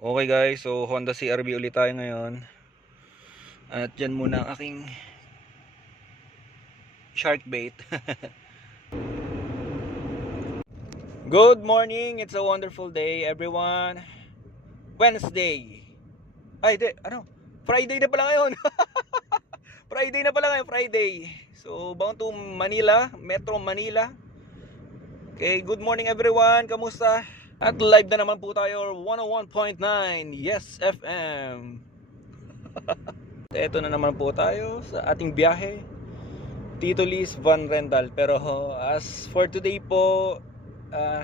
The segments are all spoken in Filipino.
Okay guys, so Honda CR-V ulit tayo ngayon. At yan muna ang aking shark bait. Good morning, it's a wonderful day everyone. Wednesday. Ay, Friday na pala ngayon. Friday na pala ngayon, Friday. So, bound to Manila, Metro Manila. Okay, good morning everyone. Kamusta? At live na naman po tayo, 101.9 Yes FM. Ito na naman po tayo sa ating biyahe, Tito Liz Van Rental. Pero as for today po,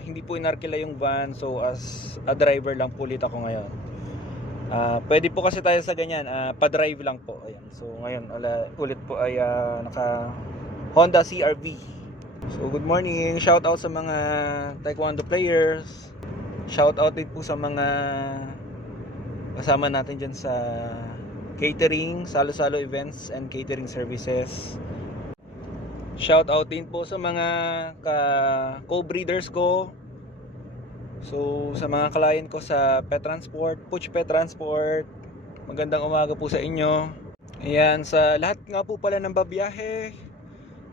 hindi po inarkila yung van. So as a driver lang po ulit ako ngayon. Pwede po kasi tayo sa ganyan, pa-drive lang po. Ayan. So ngayon ulit po ay naka Honda CR-V. So good morning, shout out sa mga taekwondo players. Shout out din po sa mga kasama natin dyan sa catering, salo-salo events and catering services. Shout out din po sa mga co-breeders ko. So sa mga client ko sa Pet Transport, Puch Pet Transport, magandang umaga po sa inyo. Ayan, sa lahat nga po pala ng babiyahe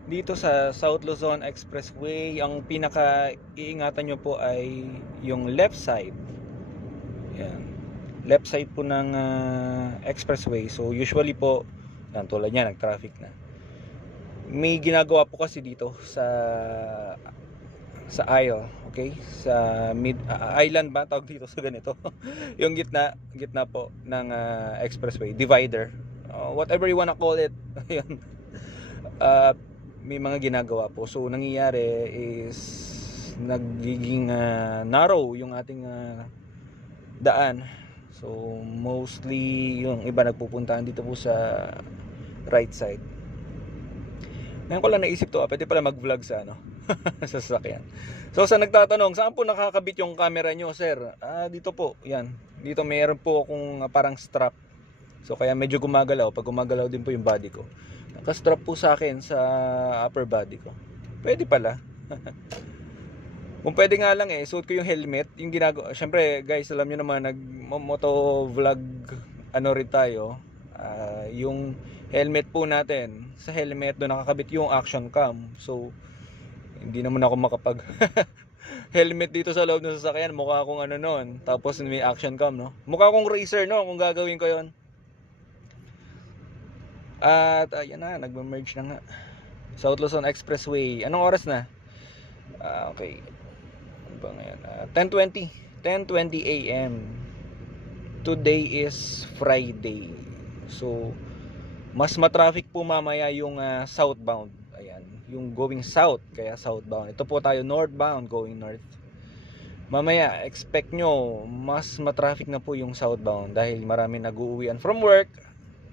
dito sa South Luzon Expressway, ang pinaka-iingatan nyo po ay yung left side. Ayan, left side po ng expressway. So usually po, yan, tulad niya, nag-traffic na. May ginagawa po kasi dito sa aisle, okay? Sa mid island ba tawag dito sa ganito? Yung gitna po ng expressway, divider. Whatever you wanna call it. Ayun. May mga ginagawa po. So nangyayari is nagiging narrow yung ating daan. So mostly yung iba nagpupuntahan dito po sa right side. Ngayon ko lang naisip to, pwede pala mag-vlog sa sa sasakyan. So sa nagtatanong, saan po nakakabit yung camera nyo, sir? Dito po, yan. Dito mayroon po akong parang strap. So kaya medyo gumagalaw. Pag gumagalaw din po yung body ko, naka-strap po sa akin sa upper body ko. Pwede pala. Kung pwede nga lang suot ko yung helmet. Yung ginagawa, syempre guys, alam nyo naman, nag-moto vlog rin tayo. Yung helmet po natin, sa helmet doon nakakabit yung action cam. So hindi naman ako makapag helmet dito sa loob ng sasakyan. Mukha akong noon. Tapos may action cam, no? Mukha akong racer, no? Kung gagawin ko yon. At ayan na, nagme-merge na nga. South Luzon Expressway. Anong oras na? Okay. Ano ba ngayon? 10:20 AM. Today is Friday. So mas matraffic po mamaya yung southbound. Ayan, yung going south, kaya southbound. Ito po tayo northbound, going north. Mamaya expect nyo mas matraffic na po yung southbound dahil marami nag-uuwian from work,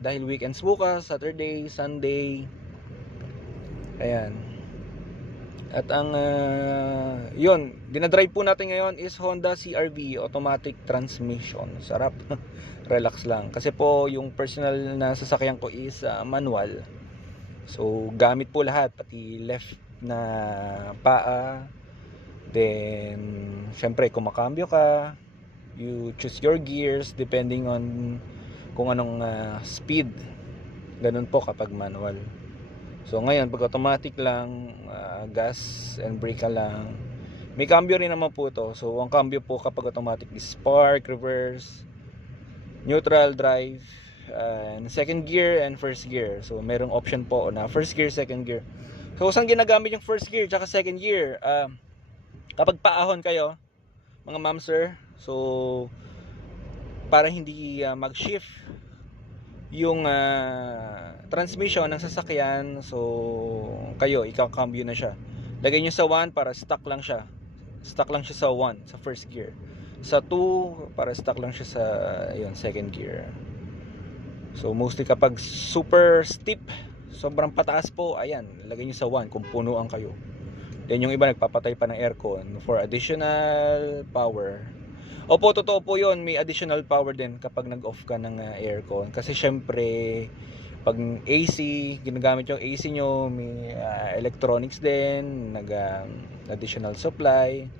dahil weekends bukas, Saturday, Sunday. Ayan. At ang yun, dinadrive po natin ngayon is Honda CR-V automatic transmission. Sarap. Relax lang. Kasi po yung personal na sasakyan ko is manual. So gamit po lahat, pati left na paa. Then syempre kumakambyo ka, you choose your gears depending on kung anong speed. Ganun po kapag manual. So ngayon pag automatic lang, gas and brake ka lang. May cambio rin naman po to. So ang cambio po kapag automatic is park, reverse, neutral, drive, and second gear and first gear. So merong option po na first gear, second gear. So saan ginagamit yung first gear tsaka second gear? Kapag paahon kayo, mga ma'am sir, so para hindi mag-shift yung transmission ng sasakyan, so kayo ikakambyo na siya. Lagay nyo sa 1 para stuck lang siya. Stuck lang siya sa 1, sa first gear. Sa 2 para stuck lang siya sa second gear. So mostly kapag super steep, sobrang pataas po, ayan, lagay nyo sa 1 kung punuan kayo. Then yung iba nagpapatay pa ng aircon for additional power. Opo, totoo po yun, may additional power din kapag nag-off ka ng aircon. Kasi syempre, pag AC, ginagamit yung AC nyo, may electronics din, additional supply.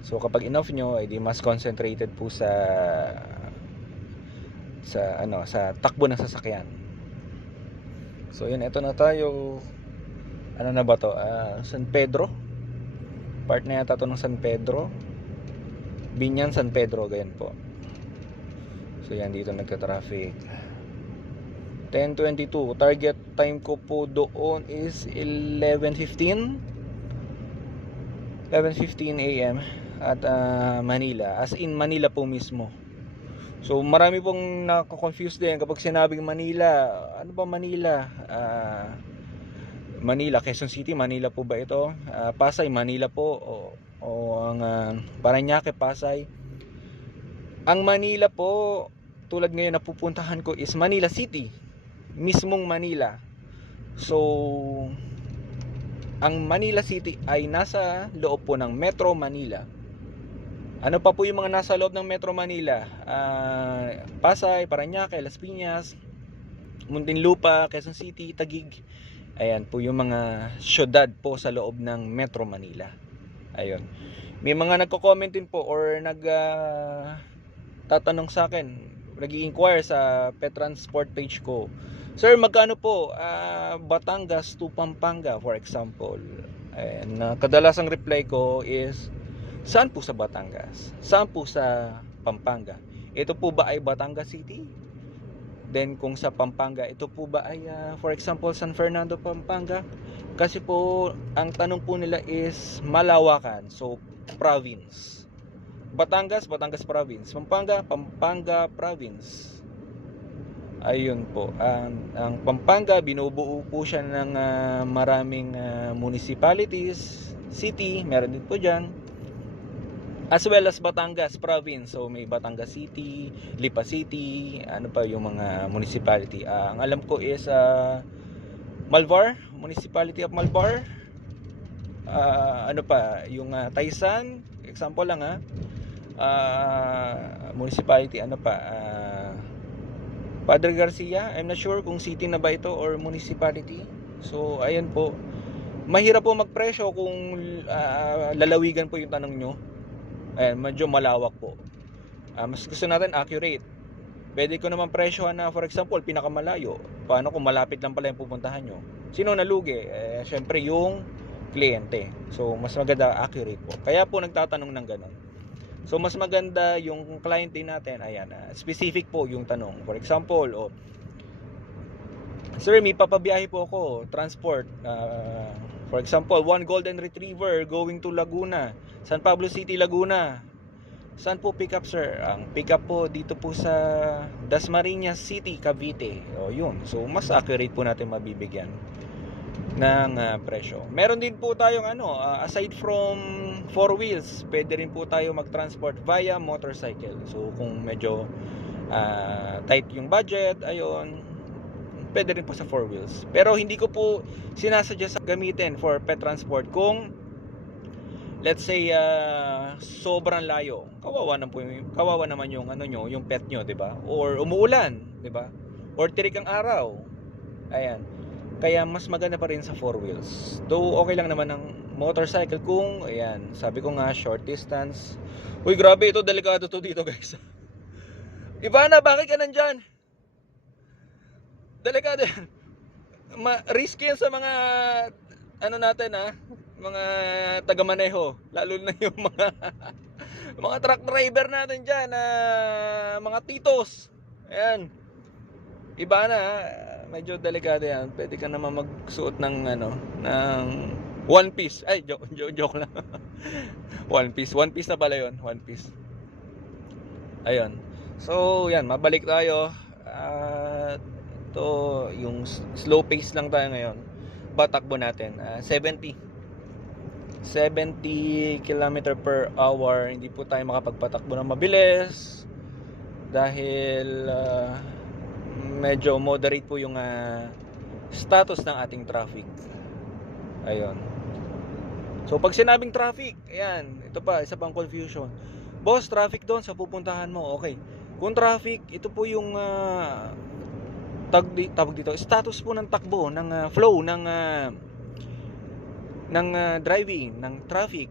So kapag in-off nyo, ay di mas concentrated po sa sa takbo ng sasakyan. So yun, ito na tayo. Ano na ba to? San Pedro. Part na yata to ng San Pedro. Binyan, San Pedro, ganyan po. So yan, dito nagka-traffic. 10:22. Target time ko po doon is 11:15 AM at Manila. As in Manila po mismo. So marami pong nako-confuse din kapag sinabing Manila. Ano ba Manila? Manila, Quezon City, Manila po ba ito? Pasay, Manila po, o ang Parañaque, Pasay. Ang Manila po, tulad ngayon na pupuntahan ko is Manila City, mismong Manila. So ang Manila City ay nasa loob po ng Metro Manila. Ano pa po yung mga nasa loob ng Metro Manila? Pasay, Parañaque, Las Piñas, Muntinlupa, Quezon City, Taguig. Ayan po yung mga syudad po sa loob ng Metro Manila. Ayun. May mga nagko-comment din po or tatanong sa akin, nag-i-inquire sa Petransport page ko. Sir, magkano po Batangas to Pampanga, for example? And kadalasang reply ko is, saan po sa Batangas? Saan po sa Pampanga? Ito po ba ay Batangas City? Then kung sa Pampanga, ito po ba ay for example San Fernando, Pampanga? Kasi po ang tanong po nila is Malawakan, so province. Batangas, Batangas province. Pampanga, Pampanga province. Ayun po. Ang Pampanga, binubuo po siya ng maraming municipalities, city, meron din po dyan, as well as Batangas province. So may Batangas City, Lipa City, ano pa yung mga municipality. Ang alam ko is Malvar, Municipality of Malvar. Ano pa yung Taysan, example lang municipality, ano pa, Padre Garcia. I'm not sure kung city na ba ito or municipality. So ayan po, mahirap po magpresyo kung lalawigan po yung tanong nyo. Ayan, medyo malawak po. Mas gusto natin accurate. Pwede ko naman presyohan na, for example, pinakamalayo. Paano kung malapit lang pala yung pupuntahan nyo? Sino nalugi? Syempre yung kliyente. So mas maganda accurate po. Kaya po nagtatanong ng ganun. So mas maganda yung client din natin, ayan, specific po yung tanong. For example, sir, may papabiyahe po ako, transport. For example, one golden retriever going to Laguna, San Pablo City, Laguna. Saan po pick up, sir? Ang pick up po dito po sa Dasmariñas City, Cavite. O yun. So mas accurate po natin mabibigyan ng presyo. Meron din po tayong aside from 4 wheels, pwede rin po tayo mag-transport via motorcycle. So kung medyo tight yung budget, ayun, pwede rin po sa 4 wheels. Pero hindi ko po sinasuggest gamitin for pet transport kung let's say sobrang layo. Kawawa naman yung yung pet nyo, 'di ba? Or umuulan, 'di ba? Or tirik ang araw. Ayan. Kaya mas maganda pa rin sa 4 wheels. Though okay lang naman ng motorcycle kung ayan, sabi ko nga short distance. Uy, grabe, ito delikado to dito, guys. Ivana, bakit ka nandyan? Delikado yan. Risky yan sa mga natin mga taga-maneho, lalo na yung mga truck driver natin diyan, mga titos. Ayan. Iba na, medyo delikado yan. Pwede ka naman magsuot ng ng one piece. Ay, joke lang. One piece na pala yun, one piece. Ayun. So, yan, mabalik tayo. Ito, yung slow pace lang tayo ngayon. Batakbo natin, 70 km per hour. Hindi po tayo makapagpatakbo ng mabilis dahil medyo moderate po yung status ng ating traffic. Ayun. So pag sinabing traffic, ayan, ito pa, isa pang confusion. Boss, traffic doon sa pupuntahan mo. Okay. Kung traffic, ito po yung tawag dito, status po ng takbo, ng flow ng driving, ng traffic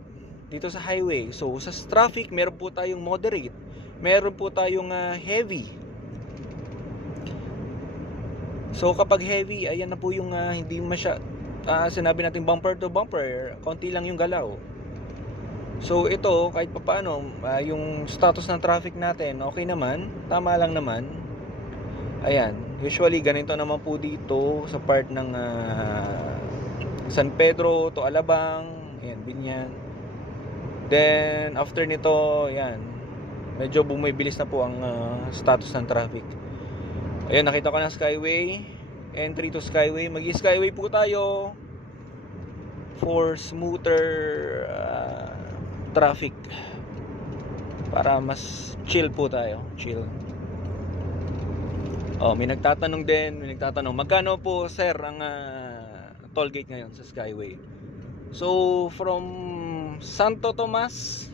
dito sa highway. So sa traffic, meron po tayong moderate, meron po tayong heavy. So kapag heavy, ayan na po yung hindi sinabi natin bumper to bumper, konti lang yung galaw. So ito kahit papaano, yung status ng traffic natin okay naman, tama lang naman. Ayan, usually ganito naman po dito sa part ng San Pedro to Alabang, ayan, Binyan. Then after nito, ayan, medyo bumibilis na po ang status ng traffic. Ayan, nakita ko na Skyway, entry to Skyway. Mag-Skyway po tayo for smoother traffic, para mas chill po tayo, chill. May nagtatanong magkano po sir ang toll gate ngayon sa Skyway. So from Santo Tomas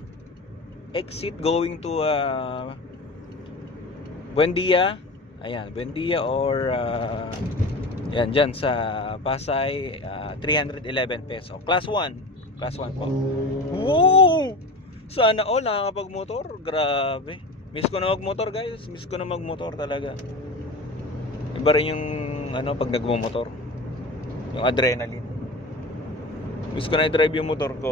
exit going to Buendia, ayan, Buendia or yan dyan sa Pasay, 311 peso. Class 1 po. Wow! Sana all nakakapag-motor. Grabe. Miss ko na mag-motor guys. Miss ko na mag-motor talaga. Iba rin yung pag nagmo-motor, yung adrenaline. Miss ko na i-drive yung motor ko.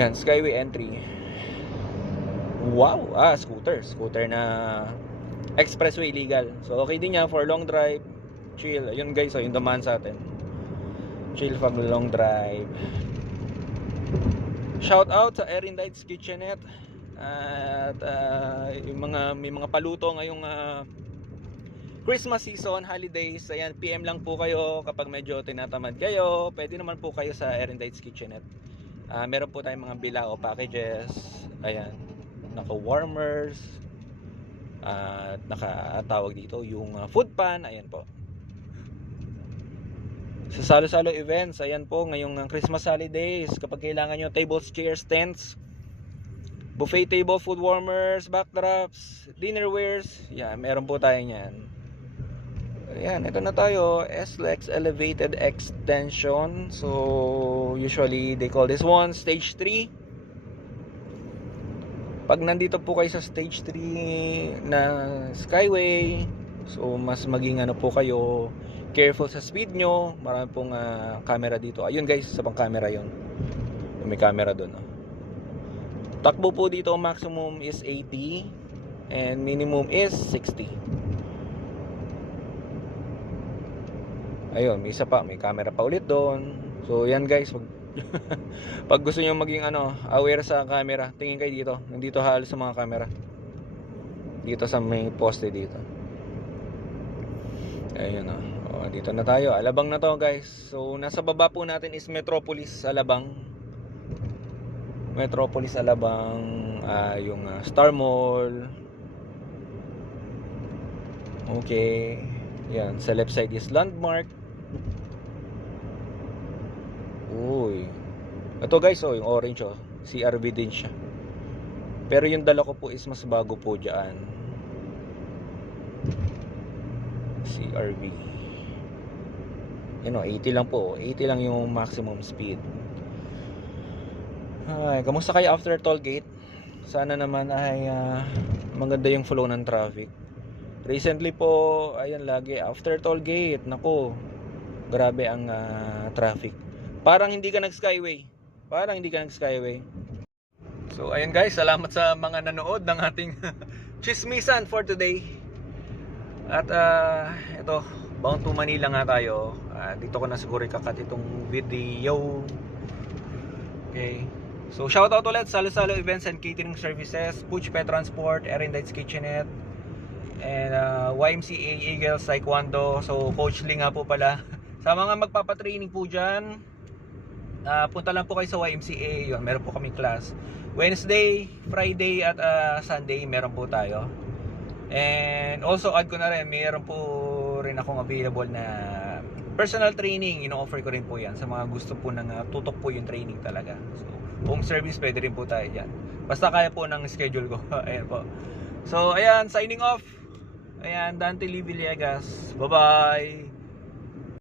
Yan, Skyway entry. Wow, scooter na expressway legal. So okay din yan for long drive, chill. Ayun guys, yung demand sa atin. Chill pag long drive. Shout out sa Erindites Kitchenette. At may mga paluto ngayong Christmas season, holidays. Ayan, PM lang po kayo kapag medyo tinatamad kayo. Pwede naman po kayo sa Erindites Kitchenette. Meron po tayong mga bilao packages. Ayan, naka-warmers, at nakatawag dito yung food pan. Ayan po. Sa salo-salo events, ayan po ngayong Christmas holidays, kapag kailangan nyo tables, chairs, tents, buffet table, food warmers, backdrops, dinnerwares, yan, meron po tayo nyan. Ayan, ito na tayo, SLEX Elevated Extension. So usually they call this one stage 3. Pag nandito po kayo sa stage 3 na Skyway, so mas maging po kayo careful sa speed nyo. Marami pong camera dito. Ayun guys, sa pang camera yun. May camera doon. Takbo po dito, maximum is 80 and minimum is 60. Ayun, may isa pa, may camera pa ulit doon. So yan guys, pag gusto nyo maging aware sa camera, tingin kayo dito. Nandito halos sa mga camera. Dito sa may poste dito. Ayun dito na tayo. Alabang na to guys. So nasa baba po natin is Metropolis Alabang. Metropolis Alabang, yung Star Mall. Okay. Yan, sa left side is Landmark. Uy. Ito guys, yung orange CRV din siya. Pero yung dala ko po is mas bago po diyan. CRV. 80 lang po. 80 lang yung maximum speed. Ay, kamusta kayo after toll gate? Sana naman ay maganda yung flow ng traffic. Recently po, ayan, lagi after toll gate, nako, grabe ang traffic. Parang hindi ka nag-skyway. So ayun guys, salamat sa mga nanood ng ating chismisan for today. At ito, bound to Manila nga tayo. Dito ko na siguro ikakat itong video. Okay. So shoutout ulit sa Salo-Salo Events and Catering Services, Puch Pet Transport, Erindites Kitchenette, and YMCA Eagles Taekwondo. So Coach Lee nga po pala. Sa mga magpapatraining po dyan, punta lang po kayo sa YMCA. Yun, meron po kami class Wednesday, Friday at Sunday meron po tayo. And also add ko na rin, meron po rin akong available na personal training. Ino-offer ko rin po yan sa mga gusto po ng tutok po yung training talaga. So home service pwede rin po tayo dyan, basta kaya po ng schedule ko. Ayan po. So ayan, signing off. Ayan, Dante Lee Villegas. Bye bye.